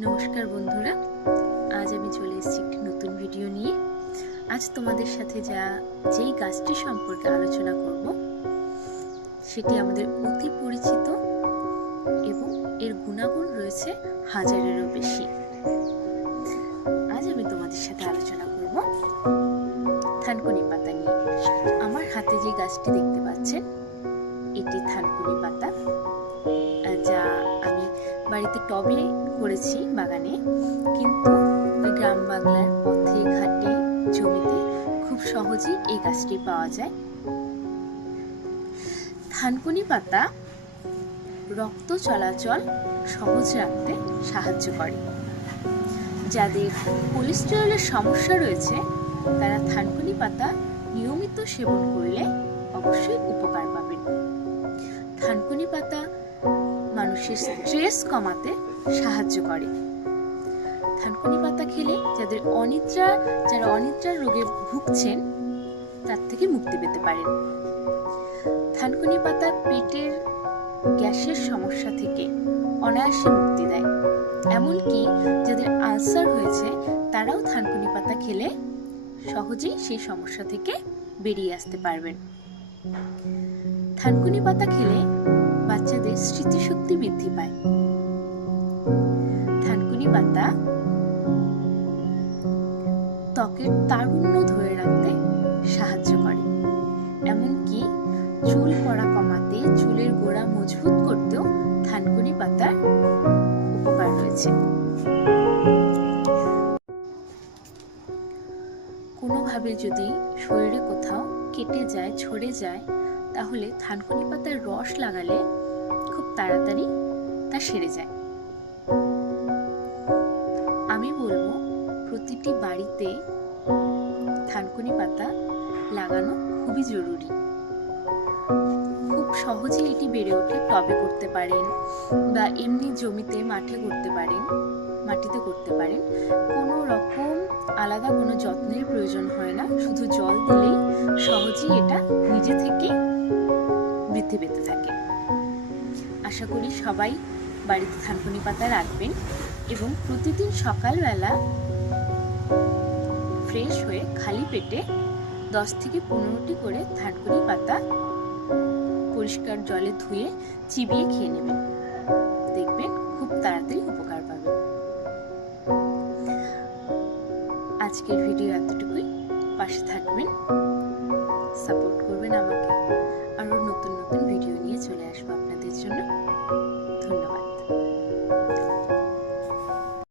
নমস্কার বন্ধুরা, আজ আমি চলে এসেছি একটি নতুন ভিডিও নিয়ে। আজ তোমাদের সাথে যেই গাছটি সম্পর্কে আলোচনা করব সেটি আমাদের অতি পরিচিত এবং এর গুণাগুণ রয়েছে হাজারেরও বেশি। আজ আমি তোমাদের সাথে আলোচনা করব থানকুনি পাতা নিয়ে। আমার হাতে যে গাছটি দেখতে পাচ্ছেন এটি থানকুনি পাতা, যা আমি বাড়িতে টবে করেছি বাগানে, কিন্তু ওই গ্রাম বাংলার পথে ঘাটে জমিতে খুব সহজেই এই গাছটি পাওয়া যায়। থানকুনি পাতা রক্ত চলাচল সহজ রাখতে সাহায্য করে। যাদের কোলেস্টেরলের সমস্যা রয়েছে তারা থানকুনি পাতা নিয়মিত সেবন করলে অবশ্যই উপকার পাবেন। থানকুনি পাতা মানুষের স্ট্রেস কমাতে সাহায্য করে। থানকুনি পাতা খেলে যারা অনিদ্রার রোগে ভুগছেন তার থেকে মুক্তি পেতে পারেন। থানকুনি পাতা পেটের গ্যাসের সমস্যা থেকে অনায়াসে মুক্তি দেয়। এমনকি যাদের আলসার হয়েছে তারাও থানকুনি পাতা খেলে সহজেই সেই সমস্যা থেকে বেরিয়ে আসতে পারবেন। থানকুনি পাতা খেলে বাচ্চাদের স্মৃতিশক্তি বৃদ্ধি পায়। থানকুনি পাতা ত্বকের তারুণ্য ধরে রাখতে সাহায্য করে। এমনকি চুল পড়া কমাতে, চুলের গোড়া মজবুত করতেও থানকুনি পাতার উপকার রয়েছে। কোনোভাবে যদি শরীরে কোথাও কেটে যায়, ছড়ে যায়, তাহলে থানকুনি পাতার রস লাগালে খুব তাড়াতাড়ি তা সেরে যায়। আমি বলবো প্রতিটি বাড়িতে থানকুনি পাতা লাগানো খুবই জরুরি। খুব সহজেই এটি বেড়ে ওঠে। টবে করতে পারেন বা এমনি জমিতে মাটিতে করতে পারেন। কোনো রকম আলাদা কোনো যত্নের প্রয়োজন হয় না, শুধু জল দিলেই সহজেই এটা নিজে থেকে বৃদ্ধি পেতে থাকে। আশা করি সবাই বাড়িতে থানকুনি পাতা রাখবেন এবং প্রতিদিন সকালবেলা ফ্রেশ হয়ে খালি পেটে 10 থেকে 15টি করে থানকুনি পাতা পরিষ্কার জলে ধুয়ে চিবিয়ে খেয়ে নেবেন। দেখবেন খুব তাড়াতাড়ি উপকার পাবেন। আজকের ভিডিও এতটুকুই। পাশে থাকবেন, সাপোর্ট করবেন আমাকে, আরো নতুন নতুন ভিডিও